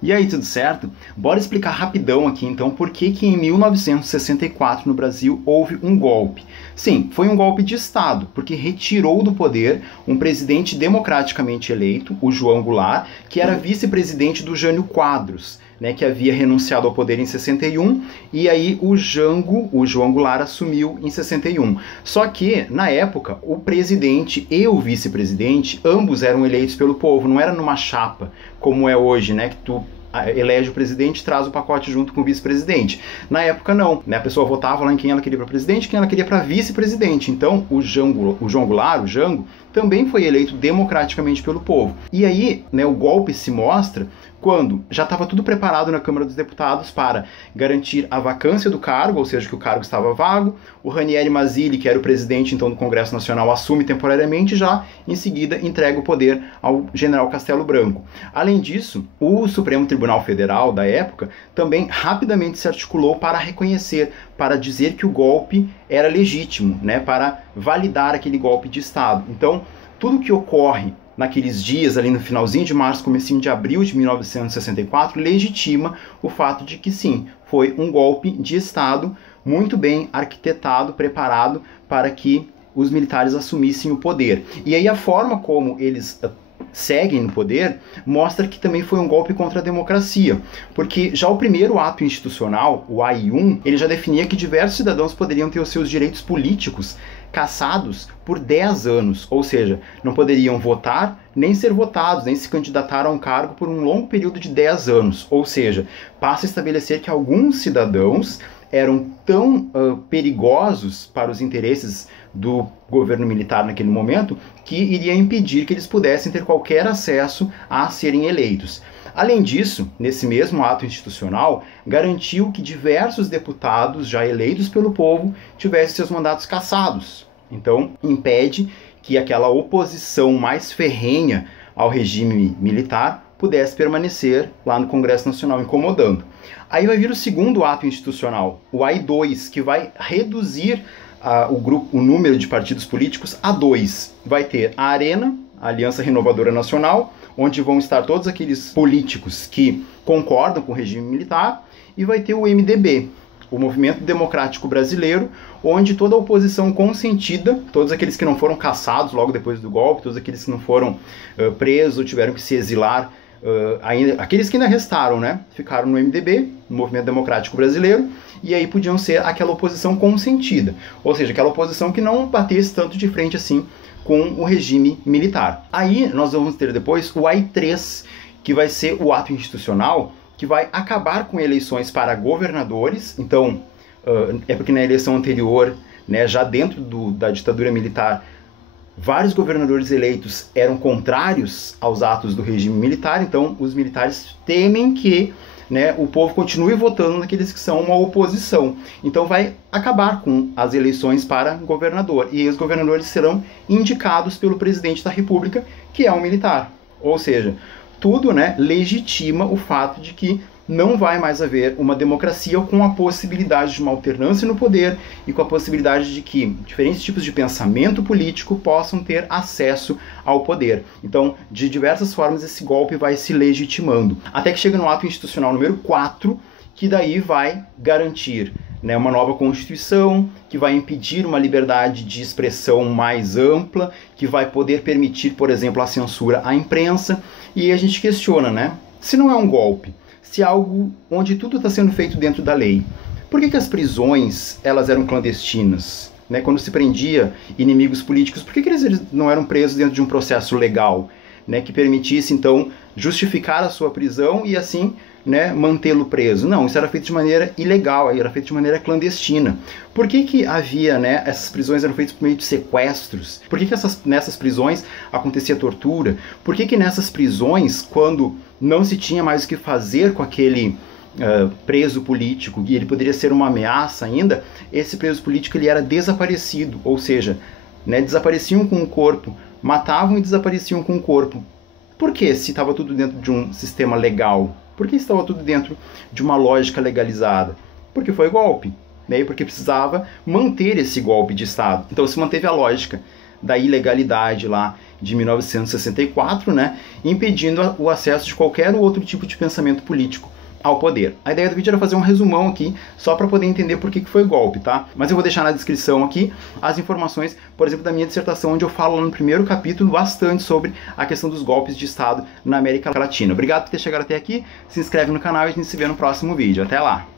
E aí, tudo certo? Bora explicar rapidão aqui então por que em 1964 no Brasil houve um golpe. Sim, foi um golpe de Estado, porque retirou do poder um presidente democraticamente eleito, o João Goulart, que era vice-presidente do Jânio Quadros, né, que havia renunciado ao poder em 61, e aí o João Goulart, assumiu em 61. Só que, na época, o presidente e o vice-presidente, ambos eram eleitos pelo povo, não era numa chapa, como é hoje, né, que tu elege o presidente e traz o pacote junto com o vice-presidente. Na época não, né? A pessoa votava lá em quem ela queria para presidente, quem ela queria para vice-presidente. Então o João Goulart, o Jango, também foi eleito democraticamente pelo povo. E aí, né, o golpe se mostra quando já estava tudo preparado na Câmara dos Deputados para garantir a vacância do cargo, ou seja, que o cargo estava vago. O Ranieri Mazzilli, que era o presidente então do Congresso Nacional, assume temporariamente e já em seguida entrega o poder ao general Castelo Branco. Além disso, o Supremo Tribunal Federal da época também rapidamente se articulou para reconhecer, para dizer que o golpe era legítimo, né, para validar aquele golpe de Estado. Então, tudo que ocorre naqueles dias, ali no finalzinho de março, comecinho de abril de 1964, legitima o fato de que sim, foi um golpe de Estado muito bem arquitetado, preparado para que os militares assumissem o poder. E aí a forma como eles seguem no poder mostra que também foi um golpe contra a democracia, porque já o primeiro ato institucional, o AI-1, ele já definia que diversos cidadãos poderiam ter os seus direitos políticos cassados por 10 anos, ou seja, não poderiam votar, nem ser votados, nem se candidatar a um cargo por um longo período de 10 anos, ou seja, passa a estabelecer que alguns cidadãos eram tão perigosos para os interesses do governo militar naquele momento que iria impedir que eles pudessem ter qualquer acesso a serem eleitos. Além disso, nesse mesmo ato institucional, garantiu que diversos deputados já eleitos pelo povo tivessem seus mandatos cassados. Então, impede que aquela oposição mais ferrenha ao regime militar pudesse permanecer lá no Congresso Nacional incomodando. Aí vai vir o segundo ato institucional, o AI-2, que vai reduzir o número de partidos políticos a 2. Vai ter a Arena, a Aliança Renovadora Nacional, onde vão estar todos aqueles políticos que concordam com o regime militar, e vai ter o MDB, o Movimento Democrático Brasileiro, onde toda a oposição consentida, todos aqueles que não foram caçados logo depois do golpe, todos aqueles que não foram presos ou tiveram que se exilar, aqueles que ainda restaram, né, ficaram no MDB, no Movimento Democrático Brasileiro, e aí podiam ser aquela oposição consentida, ou seja, aquela oposição que não batesse tanto de frente assim com o regime militar. Aí nós vamos ter depois o AI-3, que vai ser o ato institucional que vai acabar com eleições para governadores. Então, é porque na eleição anterior, né, já dentro da ditadura militar, vários governadores eleitos eram contrários aos atos do regime militar, então os militares temem que, né, o povo continue votando naqueles que são uma oposição. Então vai acabar com as eleições para governador. E os governadores serão indicados pelo presidente da República, que é um militar. Ou seja, tudo, né, legitima o fato de que não vai mais haver uma democracia com a possibilidade de uma alternância no poder e com a possibilidade de que diferentes tipos de pensamento político possam ter acesso ao poder. Então, de diversas formas, esse golpe vai se legitimando. Até que chega no ato institucional número 4, que daí vai garantir, né, uma nova Constituição, que vai impedir uma liberdade de expressão mais ampla, que vai poder permitir, por exemplo, a censura à imprensa. E a gente questiona, né, se não é um golpe, se é algo onde tudo está sendo feito dentro da lei, por que as prisões elas eram clandestinas? Né? Quando se prendia inimigos políticos, por que eles não eram presos dentro de um processo legal, né, que permitisse, então, justificar a sua prisão e, assim, né, mantê-lo preso? Não, isso era feito de maneira ilegal, era feito de maneira clandestina. Por que havia, né, essas prisões eram feitas por meio de sequestros? Por que nessas prisões acontecia tortura? Por que nessas prisões, quando não se tinha mais o que fazer com aquele preso político, e ele poderia ser uma ameaça ainda, esse preso político ele era desaparecido, ou seja, né, desapareciam com o corpo, matavam e desapareciam com o corpo. Por que, se estava tudo dentro de um sistema legal? Por que estava tudo dentro de uma lógica legalizada? Porque foi golpe, né? E porque precisava manter esse golpe de Estado. Então se manteve a lógica da ilegalidade lá de 1964, né, impedindo o acesso de qualquer outro tipo de pensamento político ao poder. A ideia do vídeo era fazer um resumão aqui, só para poder entender por que foi golpe, tá? Mas eu vou deixar na descrição aqui as informações, por exemplo, da minha dissertação, onde eu falo no primeiro capítulo bastante sobre a questão dos golpes de Estado na América Latina. Obrigado por ter chegado até aqui, se inscreve no canal e a gente se vê no próximo vídeo. Até lá!